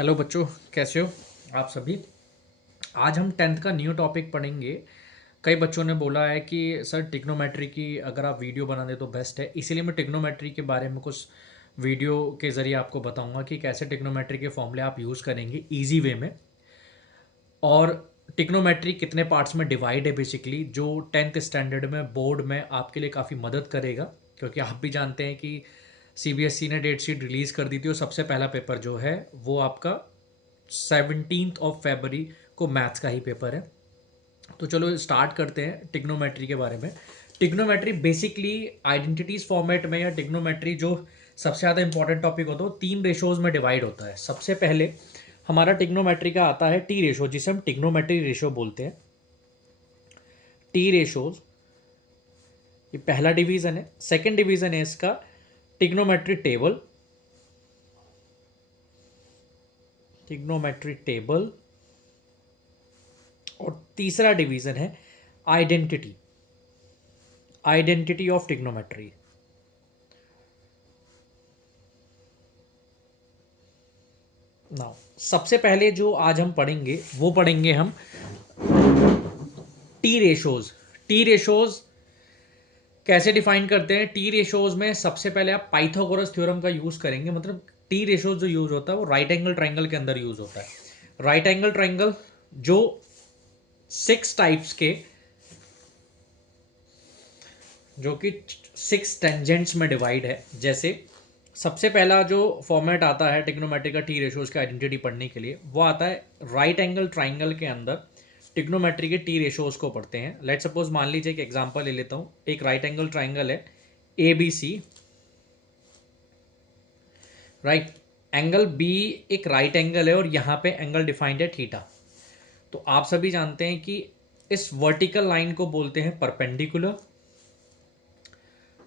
Hello बच्चों, कैसे हो आप सभी। आज हम टेंथ का न्यू टॉपिक पढ़ेंगे। कई बच्चों ने बोला है कि सर टिग्नोमेट्री की अगर आप वीडियो बना दें तो बेस्ट है, इसीलिए मैं टिग्नोमेट्री के बारे में कुछ वीडियो के ज़रिए आपको बताऊंगा कि कैसे टिग्नोमेट्री के फॉर्मूले आप यूज़ करेंगे इजी वे में। और टिग्नोमेट्री कितने पार्ट्स में डिवाइड है बेसिकली, जो टेंथ स्टैंडर्ड में बोर्ड में आपके लिए काफ़ी मदद करेगा, क्योंकि आप भी जानते हैं कि सीबीएसई ने डेट शीट रिलीज़ कर दी थी और सबसे पहला पेपर जो है वो आपका 17 फरवरी को मैथ्स का ही पेपर है। तो चलो स्टार्ट करते हैं टिग्नोमेट्री के बारे में। टिग्नोमेट्री बेसिकली आइडेंटिटीज फॉर्मेट में, या टिग्नोमेट्री जो सबसे ज़्यादा इंपॉर्टेंट टॉपिक होता है वो तीन रेशोज में डिवाइड होता है। सबसे पहले हमारा टिग्नोमेट्री का आता है टी रेशो, जिसे हम टिग्नोमेट्री रेशो बोलते हैं। टी रेशोज ये पहला डिवीजन है। सेकंड डिवीजन है इसका टिग्नोमेट्री टेबल, टिग्नोमेट्री टेबल। और तीसरा डिवीजन है identity, identity of trigonometry. Now सबसे पहले जो आज हम पढ़ेंगे वो पढ़ेंगे हम टी रेशोज। टी रेशोज कैसे डिफाइन करते हैं? टी रेशोज में सबसे पहले आप पाइथागोरस थ्योरम का यूज करेंगे। मतलब टी रेशोज जो यूज होता है वो राइट एंगल ट्राइंगल के अंदर यूज होता है। राइट एंगल ट्राइंगल जो 6 टाइप्स के, जो कि 6 टेंजेंट्स में डिवाइड है। जैसे सबसे पहला जो फॉर्मेट आता है टिग्नोमेट्री का टी रेशोज की आइडेंटिटी पढ़ने के लिए, वो आता है राइट एंगल ट्राइंगल के अंदर टिग्नोमेट्री के टी रेशोज को पढ़ते हैं। लेट सपोज मान लीजिए एक एग्जांपल ले लेता हूँ। एक राइट एंगल ट्राइंगल है A B C, right. Angle B एक राइट एंगल है और यहाँ पे एंगल डिफाइंड है थीटा। तो आप सभी जानते हैं कि इस वर्टिकल लाइन को बोलते हैं परपेंडिकुलर।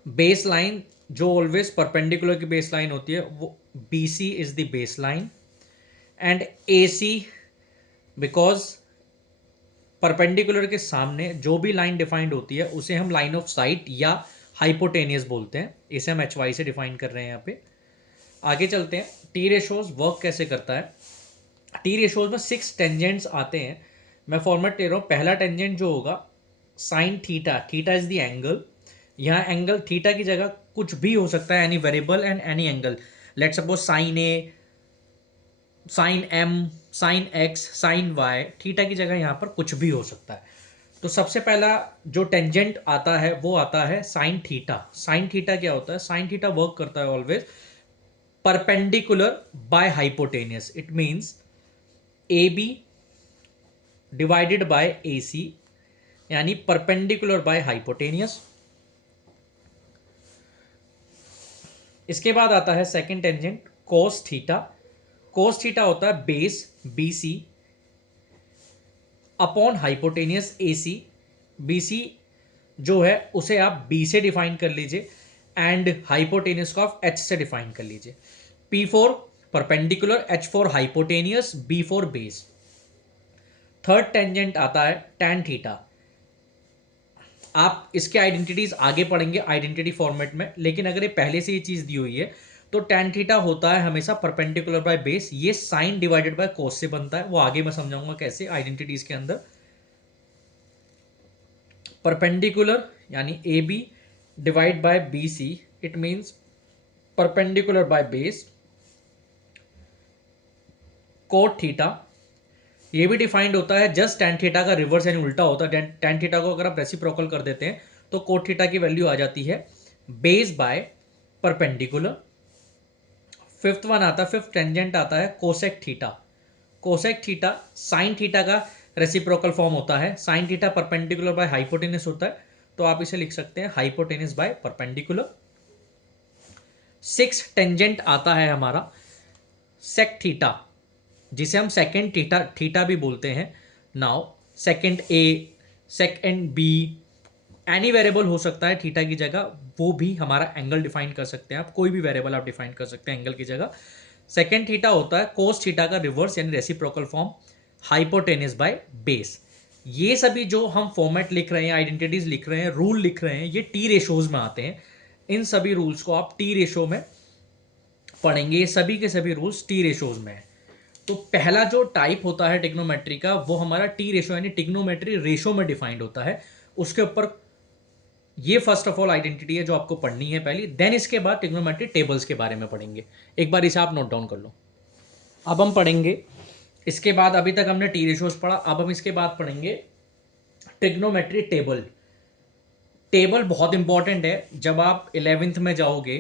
बेस लाइन जो ऑलवेज परपेंडिकुलर की बेस लाइन होती है वो B C is the base line, and A C because perpendicular के सामने जो भी लाइन डिफाइंड होती है उसे हम लाइन ऑफ साइट या हाइपोटेनियस बोलते हैं। इसे हम एच वाई से डिफाइन कर रहे हैं यहाँ पे। आगे चलते हैं, टी रेशोज वर्क कैसे करता है। टी रेशोज में 6 टेंजेंट्स आते हैं। मैं फॉर्मेट ले रहा हूँ। पहला टेंजेंट जो होगा sine theta, theta is the angle. यहाँ एंगल थीटा की जगह कुछ भी हो सकता है, any variable and any angle. Let suppose sine A, sine M, sine X, sine Y, theta की जगह यहाँ पर कुछ भी हो सकता है। तो सबसे पहला जो टेंजेंट आता है वो आता है साइन थीटा। साइन थीटा क्या होता है? साइन थीटा वर्क करता है always perpendicular by hypotenuse. It means A B divided by A C, यानी परपेंडिकुलर बाय हाइपोटेनियस। इसके बाद आता है second tangent cos theta. Cos theta होता है base B C upon hypotenuse A C. B C जो है उसे आप बी से डिफाइन कर लीजिए एंड हाइपोटेनियस को आप एच से डिफाइन कर लीजिए। P for perpendicular, H for hypotenuse, B for base. Third tangent आता है टैन थीटा। आप इसके आइडेंटिटीज आगे पढ़ेंगे आइडेंटिटी फॉर्मेट में, लेकिन अगर ये पहले से ये चीज दी हुई है तो टैन थीटा होता है हमेशा परपेंडिकुलर बाय बेस। ये साइन डिवाइडेड बाय कोस से बनता है, वो आगे मैं समझाऊंगा कैसे आइडेंटिटीज के अंदर। परपेंडिकुलर यानी A B divide by B C, it means perpendicular by base. Cot theta ये भी डिफाइंड होता है जस्ट टैन थीटा का रिवर्स यानी उल्टा होता है। टैन थीटा को अगर आप रेसिप्रोकल कर देते हैं तो कोट थीटा की वैल्यू आ जाती है base by perpendicular. Fifth one आता है, फिफ्थ टेंजेंट आता है cosec theta. Cosec theta sine theta का रेसिप्रोकल फॉर्म होता है। Sine theta perpendicular by hypotenuse होता है, तो आप इसे लिख सकते हैं hypotenuse by perpendicular. Six tangent आता है हमारा सेक थीटा, जिसे हम सेकेंड थीटा थीटा भी बोलते हैं। नाउ सेकेंड ए, सेकेंड बी, एनी वेरिएबल हो सकता है थीटा की जगह, वो भी हमारा एंगल डिफाइन कर सकते हैं। आप कोई भी वेरिएबल आप डिफाइन कर सकते हैं एंगल की जगह। सेकेंड थीटा होता है कोस थीटा का रिवर्स यानी reciprocal form, hypotenuse by base. ये सभी जो हम फॉर्मेट लिख रहे हैं, आइडेंटिटीज लिख रहे हैं, रूल लिख रहे हैं, ये टी रेशोज में आते हैं। इन सभी रूल्स को आप टी रेशो में पढ़ेंगे। ये सभी के सभी रूल्स टी रेशोज में है। तो पहला जो टाइप होता है टिग्नोमेट्री का वो हमारा टी रेशो यानी टिग्नोमेट्री रेशो में डिफाइंड होता है। उसके ऊपर ये फर्स्ट ऑफ ऑल आइडेंटिटी है जो आपको पढ़नी है पहली, देन इसके बाद टिग्नोमेट्री टेबल्स के बारे में पढ़ेंगे। एक बार इसे आप नोट डाउन कर लो। अब हम पढ़ेंगे इसके बाद, अभी तक हमने टी रेशोज पढ़ा, अब हम इसके बाद पढ़ेंगे ट्रिग्नोमेट्री टेबल। टेबल बहुत इंपॉर्टेंट है। जब आप 11th में जाओगे,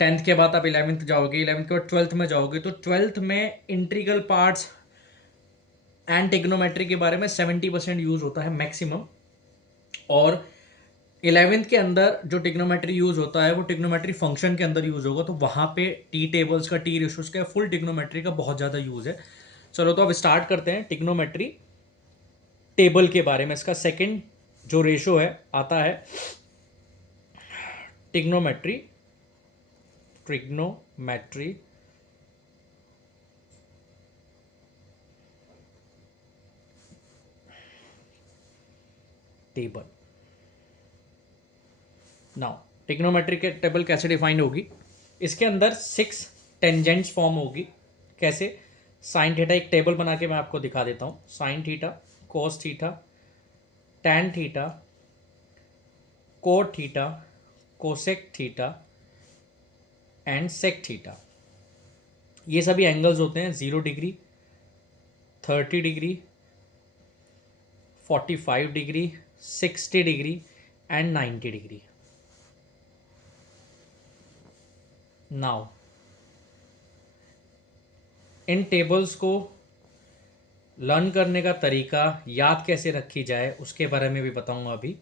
10th के बाद आप 11th जाओगे, 11th के बाद 12th में जाओगे, तो 12th में इंटीग्रल पार्ट्स एंड टिग्नोमेट्री के बारे में 70% यूज होता है मैक्सिमम। और 11th के अंदर जो टिग्नोमेट्री यूज होता है वो टिग्नोमेट्री फंक्शन के अंदर यूज होगा, तो वहां पे टी टेबल्स का, टी रेशोज का, फुल टिग्नोमेट्री का बहुत ज़्यादा यूज है। चलो तो अब स्टार्ट करते हैं टिग्नोमेट्री टेबल के बारे में। इसका सेकंड जो रेशो है आता है ट्रिग्नोमेट्री टेबल। नाउ ट्रिग्नोमेट्री के टेबल कैसे डिफाइन होगी? इसके अंदर 6 टेंजेंट्स फॉर्म होगी। कैसे? साइन थीटा, एक टेबल बना के मैं आपको दिखा देता हूँ। Sine theta, cos theta, tan theta, cot theta, cosec theta and sec theta. ये सभी एंगल्स होते हैं 0 degree, 30 degree, 45 degree, 60 degree and 90 degree. Now इन टेबल्स को लर्न करने का तरीका, याद कैसे रखी जाए, उसके बारे में भी बताऊंगा अभी।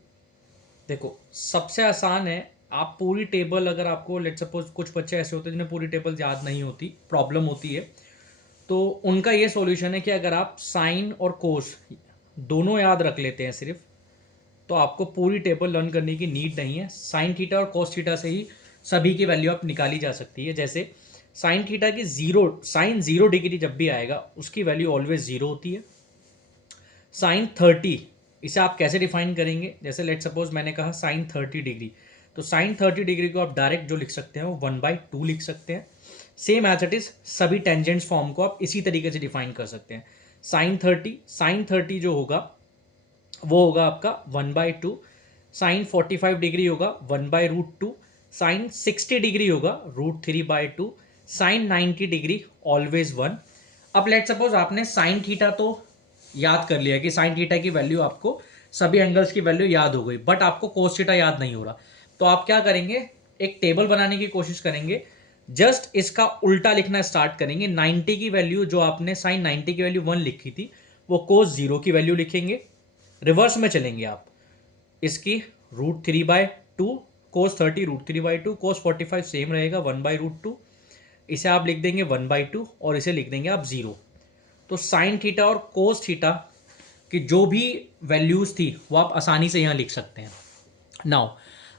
देखो, सबसे आसान है, आप पूरी टेबल, अगर आपको लेट सपोज कुछ बच्चे ऐसे होते हैं जिन्हें पूरी टेबल याद नहीं होती, प्रॉब्लम होती है, तो उनका ये सॉल्यूशन है कि अगर आप साइन और कोस दोनों याद रख लेते हैं सिर्फ, तो आपको पूरी टेबल लर्न करने की नीड नहीं है। साइन थीटा और कोस थीटा से ही सभी की वैल्यू आप निकाली जा सकती है। जैसे साइन थीटा की साइन 0 डिग्री जब भी आएगा उसकी वैल्यू ऑलवेज 0 होती है। साइन 30, इसे आप कैसे डिफाइन करेंगे? जैसे लेट सपोज मैंने कहा साइन 30 डिग्री, तो साइन 30 डिग्री को आप डायरेक्ट जो लिख सकते हैं वो 1/2 लिख सकते हैं। सेम एज इट इज सभी टेंजेंट्स फॉर्म को आप इसी तरीके से डिफाइन कर सकते हैं। साइन 30 जो होगा वो होगा आपका 1/2। साइन 45 डिग्री होगा 1/√2। साइन 60 डिग्री होगा √3/2। Sine 90 degree always 1। अब लेट सपोज आपने साइन थीटा तो याद कर लिया कि साइन थीटा की वैल्यू आपको, सभी एंगल्स की वैल्यू याद हो गई, बट आपको कोस थीटा याद नहीं हो रहा, तो आप क्या करेंगे? एक टेबल बनाने की कोशिश करेंगे, जस्ट इसका उल्टा लिखना स्टार्ट करेंगे। 90 की वैल्यू जो आपने साइन 90 की वैल्यू 1 लिखी थी वो कोस 0 की वैल्यू लिखेंगे। रिवर्स में चलेंगे आप, इसकी √3/2, कोस 30 √3/2, कोस 45 सेम रहेगा 1/√2, इसे आप लिख देंगे 1/2 और इसे लिख देंगे आप 0। तो साइन थीटा और कोस थीटा की जो भी वैल्यूज थी वो आप आसानी से यहाँ लिख सकते हैं। नाउ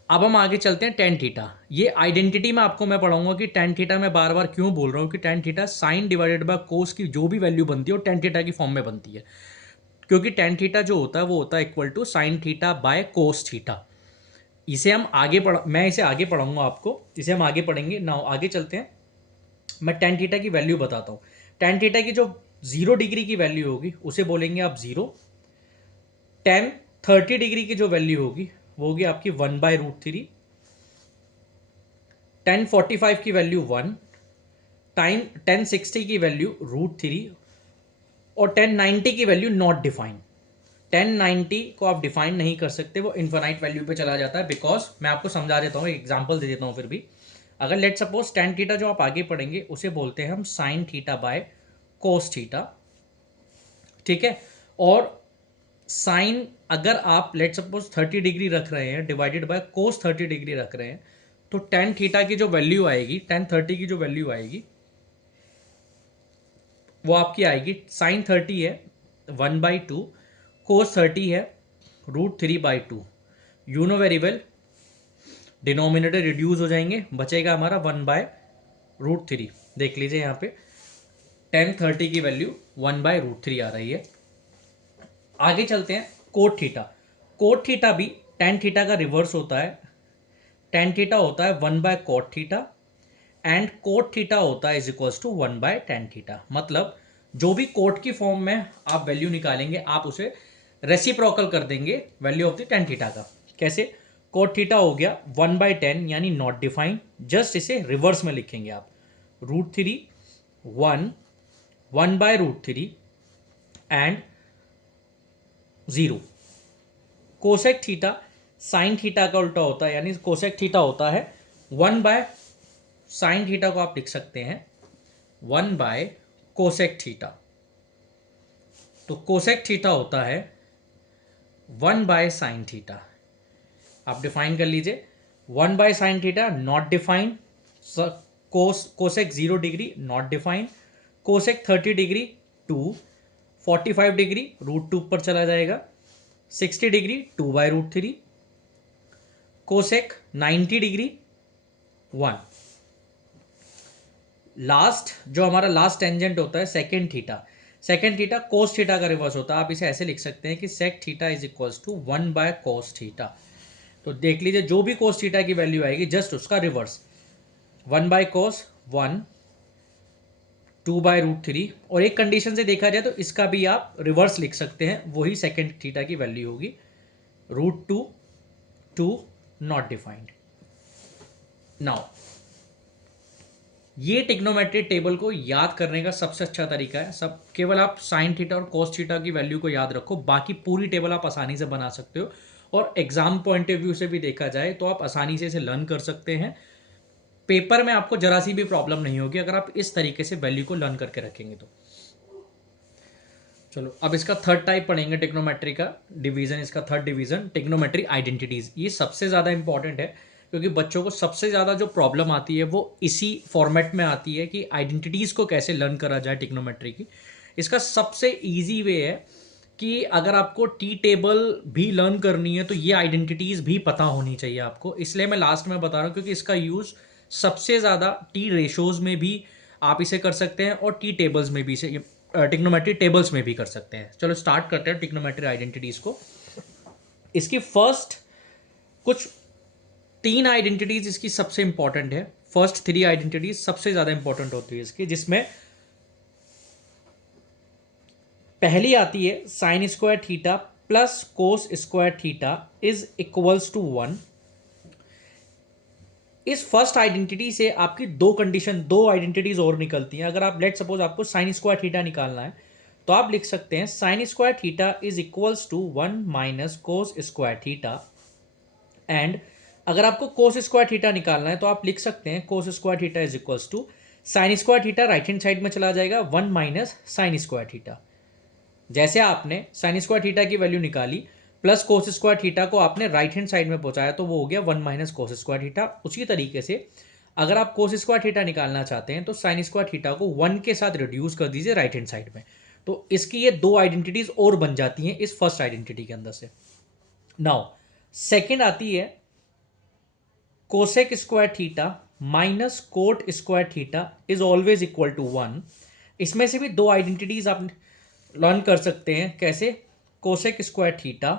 अब हम आगे चलते हैं टेन थीटा। ये आइडेंटिटी में आपको मैं पढ़ाऊंगा कि टेन थीटा मैं बार बार क्यों बोल रहा हूँ कि tan theta sine divided by cos की जो भी वैल्यू बनती है वो टेन थीटा की फॉर्म में बनती है, क्योंकि टेन थीटा जो होता है वो होता है equal to sine theta by cos theta. इसे हम मैं इसे आगे पढ़ाऊंगा आपको, इसे हम आगे पढ़ेंगे। नाउ आगे चलते हैं, मैं टेन थीटा की वैल्यू बताता हूँ। टेन थीटा की जो 0 डिग्री की वैल्यू होगी उसे बोलेंगे आप 0। टेन 30 डिग्री की जो वैल्यू होगी वो होगी आपकी 1/√3। टेन 45 की वैल्यू 1, टेन 60 की वैल्यू √3 और 1090 की वैल्यू नॉट डिफाइंड। 1090 को आप डिफाइन नहीं कर सकते, वो इन्फिनाइट वैल्यू पे चला जाता है। बिकॉज मैं आपको समझा देता हूँ, एक एग्जांपल दे देता हूँ फिर भी। अगर लेट सपोज टेन थीटा जो आप आगे पढ़ेंगे उसे बोलते हैं हम sign theta by cos theta, ठीक है। और साइन अगर आप लेट सपोज 30 डिग्री रख रहे हैं डिवाइडेड बाय कोस 30 डिग्री रख रहे हैं, तो टेन थीटा की जो वैल्यू आएगी, टेन 30 की जो वैल्यू आएगी वो आपकी आएगी, साइन 30 है 1/2, कोस 30 है √3/2। You know very well, denominator reduce हो जाएंगे, बचेगा हमारा 1/√3। देख लीजिए यहाँ पे टेन 30 की वैल्यू 1/√3 आ रही है। आगे चलते हैं कोट थीटा। कोट थीटा भी टेन थीटा का रिवर्स होता है। टेन थीटा होता है 1/cot theta and cot theta होता है is equals to 1/tan theta. मतलब जो भी कोट की फॉर्म में आप वैल्यू निकालेंगे आप उसे रेसिप्रोकल कर देंगे value of the tan theta का। कैसे? कोट थीटा हो गया 1/10 यानी नॉट डिफाइंड, जस्ट इसे रिवर्स में लिखेंगे आप, √3 1/√3 and 0। Cosec theta sine theta का उल्टा होता है, यानी कोसेक थीटा होता है 1/साइन थीटा को आप लिख सकते हैं 1/कोसेक थीटा। तो कोसेक थीटा होता है 1/साइन थीटा। आप डिफाइन कर लीजिए 1/साइन theta not defined, cosec 0 degree not defined, cosec 30 degree 2, 45 degree √2 ऊपर चला जाएगा, 60 डिग्री 2/√3, कोसेक 90 डिग्री 1। लास्ट जो हमारा लास्ट टेंजेंट होता है second theta, second theta cos theta का रिवर्स होता है। आप इसे ऐसे लिख सकते हैं कि sec theta is equals to 1/कोस थीटा। तो देख लीजिए जो भी कोस थीटा की वैल्यू आएगी जस्ट उसका रिवर्स, 1/कोस 1, 2/√3, और एक कंडीशन से देखा जाए तो इसका भी आप रिवर्स लिख सकते हैं, वही सेकेंड थीटा की वैल्यू होगी √2 2 नॉट डिफाइंड। नाउ ये टिग्नोमेट्री टेबल को याद करने का सबसे अच्छा तरीका है, सब केवल आप साइन थीटा और कोस थीटा की वैल्यू को याद रखो, बाकी पूरी टेबल आप आसानी से बना सकते हो, और एग्जाम पॉइंट ऑफ व्यू से भी देखा जाए तो आप आसानी से इसे लर्न कर सकते हैं। पेपर में आपको जरा सी भी प्रॉब्लम नहीं होगी अगर आप इस तरीके से वैल्यू को लर्न करके रखेंगे तो। चलो अब इसका थर्ड टाइप पढ़ेंगे टिग्नोमेट्री का डिवीजन, इसका थर्ड डिवीजन टिग्नोमेट्री आइडेंटिटीज। ये सबसे ज़्यादा इंपॉर्टेंट है क्योंकि बच्चों को सबसे ज़्यादा जो प्रॉब्लम आती है वो इसी फॉर्मेट में आती है कि आइडेंटिटीज़ को कैसे लर्न करा जाए टिग्नोमेट्री की। इसका सबसे ईजी वे है कि अगर आपको टी टेबल भी लर्न करनी है तो ये आइडेंटिटीज़ भी पता होनी चाहिए आपको, इसलिए मैं लास्ट में बता रहा हूँ क्योंकि इसका यूज़ सबसे ज़्यादा टी रेशोज़ में भी आप इसे कर सकते हैं और टी टेबल्स में भी इसे टिग्नोमेट्री टेबल्स में भी कर सकते हैं। चलो स्टार्ट करते हैं टिग्नोमेट्री आइडेंटिटीज़ को। इसकी फर्स्ट कुछ 3 आइडेंटिटीज़ इसकी सबसे इंपॉर्टेंट है, फर्स्ट 3 आइडेंटिटीज सबसे ज़्यादा इंपॉर्टेंट होती है इसकी, जिसमें पहली आती है sine square theta plus cos square theta is equals to 1। इस फर्स्ट आइडेंटिटी से आपकी दो आइडेंटिटीज और निकलती हैं। अगर आप लेट सपोज आपको साइन स्क्वायर थीटा निकालना है तो आप लिख सकते हैं sine square theta is equals to 1 minus cos square theta, and अगर आपको कोस स्क्वायर थीटा निकालना है तो आप लिख सकते हैं cos square theta is equals to sine square theta right hand side में चला जाएगा 1 माइनस साइन स्क्वायर थीटा। जैसे आपने साइन स्क्वायर थीटा की वैल्यू निकाली प्लस कोस स्क्वायर थीटा को आपने राइट हैंड साइड में पहुंचाया तो वो हो गया 1 माइनस कोस स्क्वायर थीटा। उसी तरीके से अगर आप कोस स्क्वायर थीटा निकालना चाहते हैं तो साइन स्क्वायर थीटा को 1 के साथ रिड्यूस कर दीजिए राइट हैंड साइड में, तो इसकी ये दो आइडेंटिटीज और बन जाती हैं इस फर्स्ट आइडेंटिटी के अंदर से। नाउ सेकेंड आती है cosec square theta minus cot square theta is always equal to 1। इसमें से भी दो आइडेंटिटीज आप लर्न कर सकते हैं। कैसे? कोसेक स्क्वायर थीटा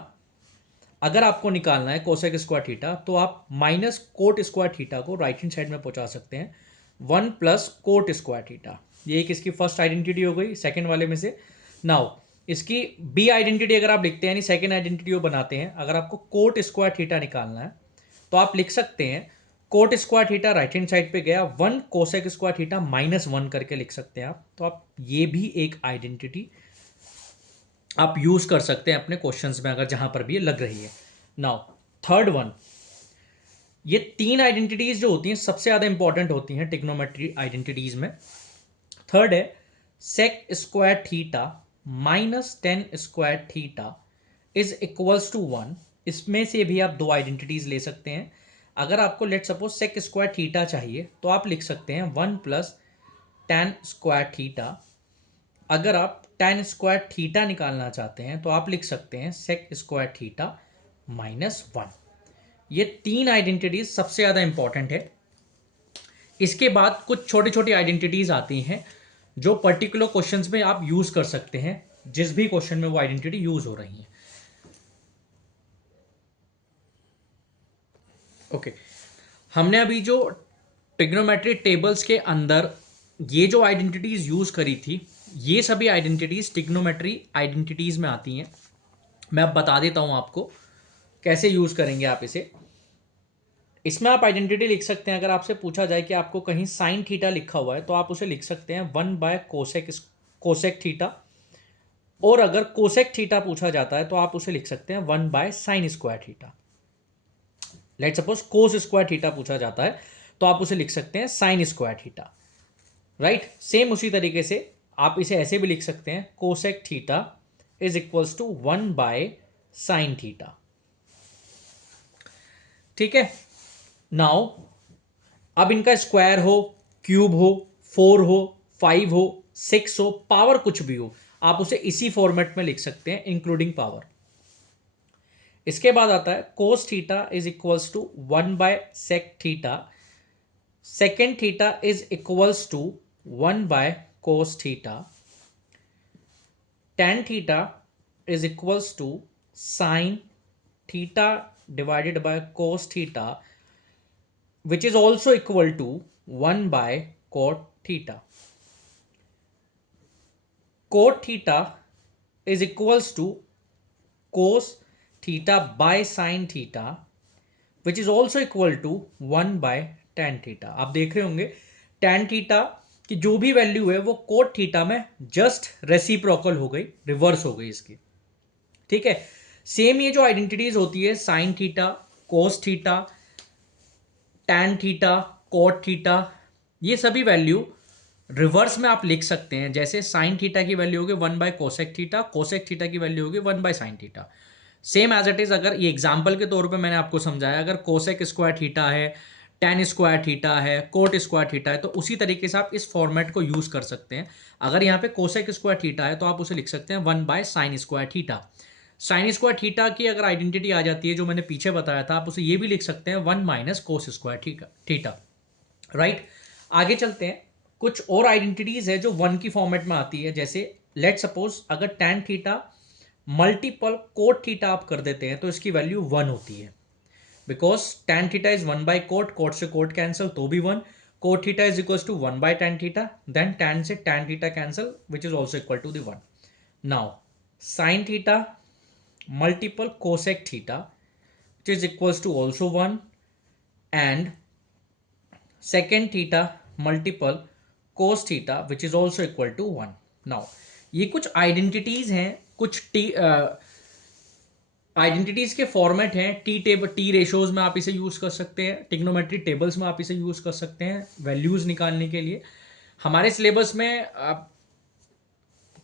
अगर आपको निकालना है कोसेक स्क्वायर थीटा तो आप माइनस कोट स्क्वायर थीटा को राइट हैंड साइड में पहुंचा सकते हैं 1 प्लस कोट स्क्वायर थीटा। ये एक इसकी फर्स्ट आइडेंटिटी हो गई सेकंड वाले में से। नाउ इसकी बी आइडेंटिटी अगर आप लिखते हैं यानी सेकंड आइडेंटिटी वो बनाते हैं, अगर आपको कोट स्क्वायर थीटा निकालना है तो आप लिख सकते हैं coat square theta right hand side पे गया 1 कोसेक स्क्वायर थीटा माइनस 1 करके लिख सकते हैं आप। तो आप ये भी एक आइडेंटिटी आप यूज कर सकते हैं अपने क्वेश्चंस में अगर जहां पर भी ये लग रही है। नाउ थर्ड वन, ये 3 आइडेंटिटीज जो होती हैं सबसे ज्यादा इंपॉर्टेंट होती हैं टिग्नोमेट्री आइडेंटिटीज में। थर्ड है sec square theta minus ten square theta is equals to 1। इसमें से भी आप दो आइडेंटिटीज ले सकते हैं। अगर आपको let suppose sec square theta चाहिए तो आप लिख सकते हैं 1 प्लस टेन स्क्वायर थीटा। अगर आप टेन स्क्वायर थीटा निकालना चाहते हैं तो आप लिख सकते हैं सेक स्क्वायर थीटा माइनस 1। ये 3 आइडेंटिटीज सबसे ज़्यादा इंपॉर्टेंट है। इसके बाद कुछ छोटी छोटी आइडेंटिटीज आती हैं जो पर्टिकुलर क्वेश्चंस में आप यूज़ कर सकते हैं, जिस भी क्वेश्चन में वो आइडेंटिटी यूज़ हो रही है। ओके, हमने अभी जो ट्रिग्नोमेट्री टेबल्स के अंदर ये जो आइडेंटिटीज यूज़ करी थी ये सभी आइडेंटिटीज ट्रिग्नोमेट्री आइडेंटिटीज में आती हैं। मैं अब बता देता हूं आपको कैसे यूज करेंगे आप इसे। इसमें आप आइडेंटिटी लिख सकते हैं, अगर आपसे पूछा जाए कि आपको कहीं साइन थीटा लिखा हुआ है तो आप उसे लिख सकते हैं 1/कोसेक थीटा, और अगर कोसेक थीटा पूछा जाता है तो आप उसे लिख सकते हैं 1/sin² थीटा। लेट सपोज कोस² थीटा पूछा जाता है तो आप उसे लिख सकते हैं sin² थीटा, राइट। सेम उसी तरीके से आप इसे ऐसे भी लिख सकते हैं cosec theta is equals to 1/sin theta, ठीक है। नाउ अब इनका स्क्वायर हो, क्यूब हो, 4 हो, 5 हो, 6 हो, पावर कुछ भी हो, आप उसे इसी फॉर्मेट में लिख सकते हैं इंक्लूडिंग पावर। इसके बाद आता है cos theta is equals to 1/sec theta, second theta is equals to 1/cos theta, tan theta is equals to sin theta divided by cos theta, which is also equal to 1/cot theta. Cot theta is equals to cos theta by sin theta, which is also equal to 1/tan theta. आप देख रहे होंगे tan theta की जो भी value है वो cot theta में जस्ट रेसिप्रोकल हो गई, रिवर्स हो गई इसकी, ठीक है। सेम ये जो आइडेंटिटीज होती है sine theta, cos theta, tan theta, cot theta, ये सभी वैल्यू रिवर्स में आप लिख सकते हैं। जैसे साइन थीटा की वैल्यू होगी 1/कोसेक थीटा, कोसेक थीटा की वैल्यू होगी 1/sin theta. Same as it is, अगर ये एग्जांपल के तौर पे मैंने आपको समझाया, अगर कोसेक² थीटा है, tan² थीटा है, कोट² थीटा है, तो उसी तरीके से आप इस फॉर्मेट को यूज कर सकते हैं। अगर यहाँ पे कोसेक² थीटा है तो आप उसे लिख सकते हैं 1/sin² थीटा। sin² थीटा की अगर आइडेंटिटी आ जाती है जो मैंने पीछे बताया था, आप उसे ये भी लिख सकते हैं 1 - cos² थीटा, राइट। आगे चलते हैं, कुछ और आइडेंटिटीज है जो 1 की फॉर्मेट में आती है। जैसे लेट सपोज अगर tan theta multiple cot theta आप कर देते हैं तो इसकी वैल्यू 1 होती है, बिकॉज tan थीटा इज 1/कोट, कोट से कोट कैंसिल तो भी 1, cot theta is equal to 1/tan theta, then tan से tan theta cancel which is also equal to the 1। Now sin theta multiple cosec theta which is equals to also 1, and second theta multiple cos theta which is also equal to 1. Now ये कुछ identities हैं, कुछ identities के format हैं। T ratios में आप इसे use कर सकते हैं, ट्रिग्नोमेट्री टेबल्स में आप इसे यूज कर सकते हैं वैल्यूज निकालने के लिए। हमारे सिलेबस में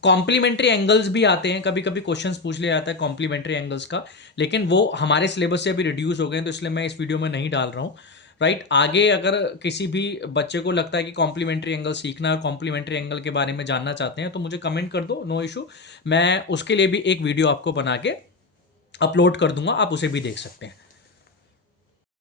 कॉम्प्लीमेंट्री एंगल्स भी आते हैं, कभी कभी क्वेश्चंस पूछ लिया जाता है कॉम्प्लीमेंट्री एंगल्स का, लेकिन वो हमारे सिलेबस से अभी रिड्यूस हो गए हैं तो इसलिए मैं इस वीडियो में नहीं डाल रहा हूँ, राइट। आगे अगर किसी भी बच्चे को लगता है कि कॉम्प्लीमेंट्री एंगल सीखना है, कॉम्प्लीमेंट्री एंगल के बारे में जानना चाहते हैं, तो मुझे कमेंट कर दो, नो इशू। मैं उसके लिए भी एक वीडियो आपको बना के अपलोड कर दूंगा, आप उसे भी देख सकते हैं।